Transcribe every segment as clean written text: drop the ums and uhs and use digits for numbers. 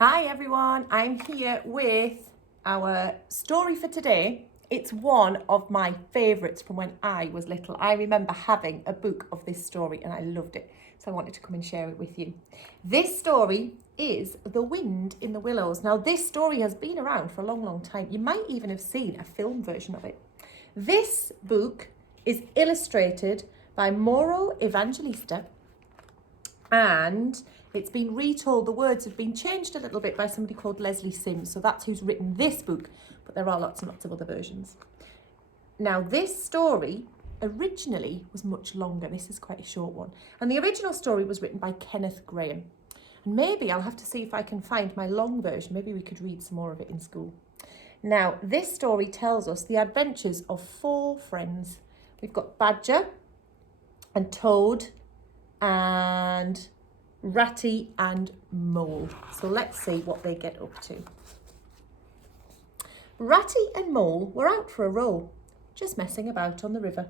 Hi everyone, I'm here with our story for today. It's one of my favourites from when I was little. I remember having a book of this story and I loved it, so I wanted to come and share it with you. This story is The Wind in the Willows. Now this story has been around for a long time. You might even have seen a film version of it. This book is illustrated by Mauro Evangelista, and it's been retold. The words have been changed a little bit by somebody called Lesley Sims. So that's who's written this book, but there are lots and lots of other versions. Now, this story originally was much longer. This is quite a short one. And the original story was written by Kenneth Grahame. And maybe I'll have to see if I can find my long version. Maybe we could read some more of it in school. Now, this story tells us the adventures of 4 friends. We've got Badger and Toad and Ratty and Mole. So let's see what they get up to. Ratty and Mole were out for a row, just messing about on the river.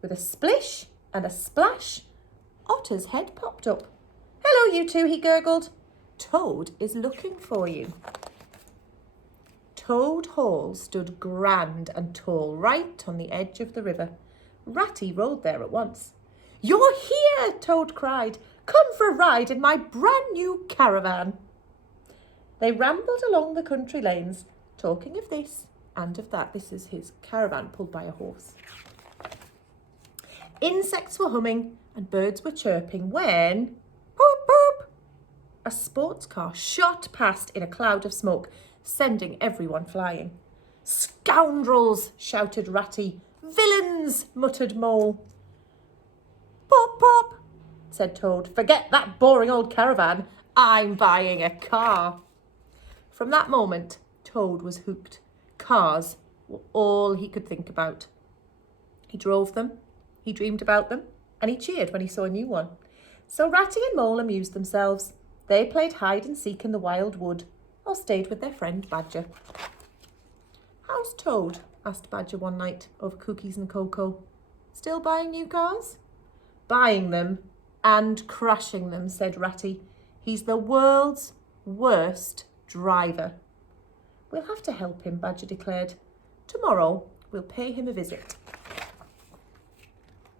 With a splish and a splash, Otter's head popped up. "Hello, you two," he gurgled. "Toad is looking for you." Toad Hall stood grand and tall right on the edge of the river. Ratty rode there at once. "You're here," Toad cried. "Come for a ride in my brand new caravan." They rambled along the country lanes, talking of this and of that. This is his caravan pulled by a horse. Insects were humming and birds were chirping when, poop, poop, a sports car shot past in a cloud of smoke, sending everyone flying. "Scoundrels!" shouted Ratty. "Villains!" muttered Mole. "Pop, pop," said Toad. "Forget that boring old caravan. I'm buying a car." From that moment, Toad was hooked. Cars were all he could think about. He drove them, he dreamed about them, and he cheered when he saw a new one. So Ratty and Mole amused themselves. They played hide and seek in the wild wood, or stayed with their friend Badger. "How's Toad?" asked Badger one night over cookies and cocoa. "Still buying new cars?" "Buying them and crashing them," said Ratty. "He's the world's worst driver." "We'll have to help him," Badger declared. "Tomorrow we'll pay him a visit."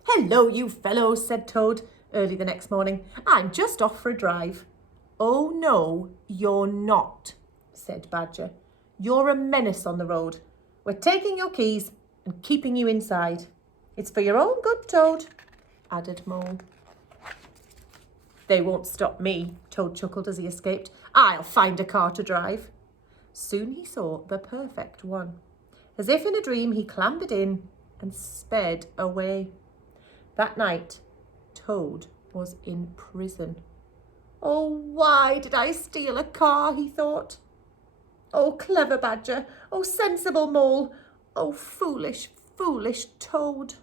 "Hello, you fellows," said Toad early the next morning. "I'm just off for a drive." "Oh no, you're not," said Badger. "You're a menace on the road. We're taking your keys and keeping you inside." "It's for your own good, Toad," added Mole. "They won't stop me," Toad chuckled as he escaped. "I'll find a car to drive." Soon he saw the perfect one. As if in a dream, he clambered in and sped away. That night, Toad was in prison. "Oh, why did I steal a car?" he thought. "Oh, clever Badger. Oh, sensible Mole. Oh, foolish, foolish Toad."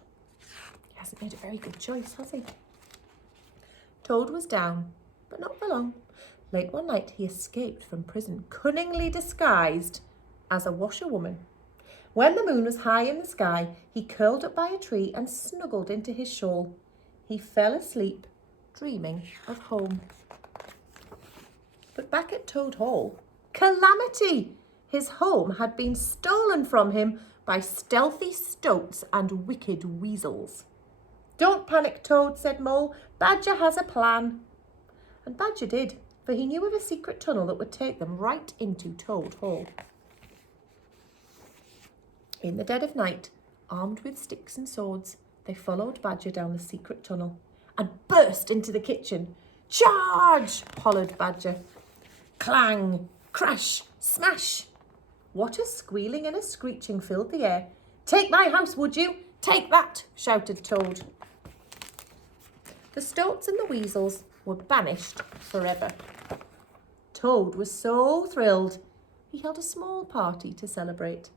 He hasn't made a very good choice, has he? Toad was down, but not for long. Late one night, he escaped from prison, cunningly disguised as a washerwoman. When the moon was high in the sky, he curled up by a tree and snuggled into his shawl. He fell asleep, dreaming of home. But back at Toad Hall, calamity! His home had been stolen from him by stealthy stoats and wicked weasels. "Don't panic, Toad," said Mole. "Badger has a plan." And Badger did, for he knew of a secret tunnel that would take them right into Toad Hall. In the dead of night, armed with sticks and swords, they followed Badger down the secret tunnel and burst into the kitchen. "Charge!" hollered Badger. Clang, crash, smash! What a squealing and a screeching filled the air. "Take my house, would you? Take that!" shouted Toad. The stoats and the weasels were banished forever. Toad was so thrilled, he held a small party to celebrate.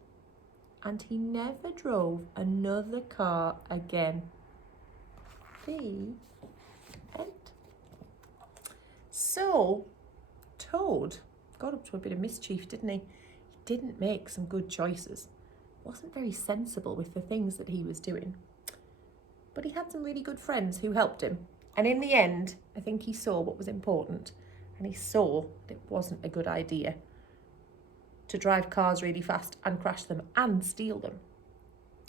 And he never drove another car again. The end. So, Toad got up to a bit of mischief, didn't he? He didn't make some good choices. Wasn't very sensible with the things that he was doing. But he had some really good friends who helped him. And in the end, I think he saw what was important. and he saw that it wasn't a good idea to drive cars really fast and crash them and steal them.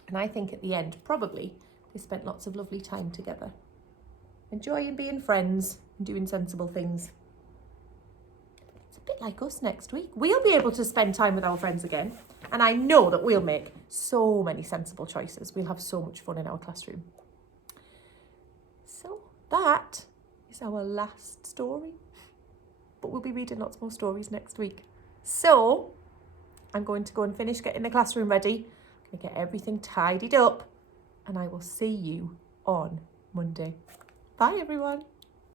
And I think at the end, probably, they spent lots of lovely time together, enjoying being friends and doing sensible things. It's a bit like us next week. We'll be able to spend time with our friends again, and I know that we'll make so many sensible choices. We'll have so much fun in our classroom. So that is our last story, but we'll be reading lots more stories next week. So I'm going to go and finish getting the classroom ready. I'm going to get everything tidied up, and I will see you on Monday. Bye, everyone.